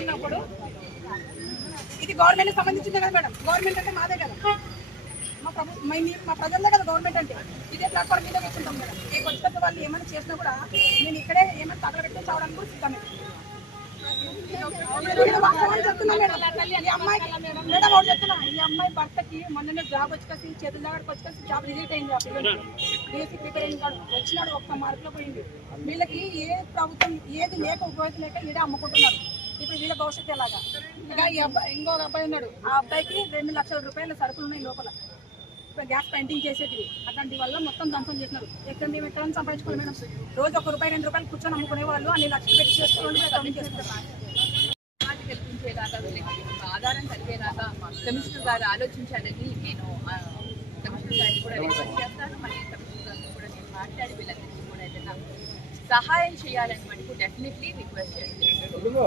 ఉన్నప్పుడు ఇది గవర్నమెంట్ సంబంధించిందే కదా మేడం? గవర్నమెంట్ అంటే మాదే కదా. మా ప్రభు మా- మీ- మా కదా గవర్నమెంట్ అంటే. ఇదే ప్లాట్ఫామ్ మీద కూర్చుంటాం మేడం. ఏ కొత్త వాళ్ళు ఏమైనా చేసినా కూడా నేను ఇక్కడే ఏమైనా తగల పెట్టి చావడానికి కూడా సిద్ధమే మేడం. ఈ ఈ అమ్మాయి భర్తకి మొన్ననే జాబ్ వచ్చి చేతుల దగ్గరకు వచ్చి జాబ్ రిజెక్ట్ అయింది బేసిక్ ప్రిపేర్ అయింది కాదు వచ్చినాడు ఒక్క మార్కులో పోయింది. వీళ్ళకి ఏ ప్రభుత్వం ఏది లేక ఉపయోగం లేక ఇదే అమ్ముకుంటున్నారు. ఇప్పుడు వీళ్ళ భవిష్యత్తు ఎలాగా? ఇంకా ఈ అబ్బాయి ఇంకొక అబ్బాయి ఉన్నాడు. ఆ అబ్బాయికి రెండు లక్షల రూపాయల సరుకులు ఉన్నాయి లోపల. ఇప్పుడు గ్యాస్ పెయింటింగ్ చేసేటివి. అట్లాంటి వల్ల మొత్తం ధ్వంసం చేసినారు. ఎక్కడ మేము ఎక్కడ సంపాదించుకోవాలి మేడం? రోజు ఒక రూపాయి రెండు రూపాయలు కూర్చొని అమ్ముకునే వాళ్ళు అన్ని లక్షలు పెట్టి వీళ్ళకి ఒక ఆధారం కలిగేలాగా కమిషనర్ గారు ఆలోచించాలని నేను కమిషనర్ గారిని కూడా రిక్వెస్ట్ చేస్తాను. మళ్ళీ కమిషనర్ గారితో కూడా నేను మాట్లాడి వీళ్ళందరికీ కూడా ఏదైనా సహాయం చేయాలని మటుకు డెఫినెట్లీ రిక్వెస్ట్ చేస్తాను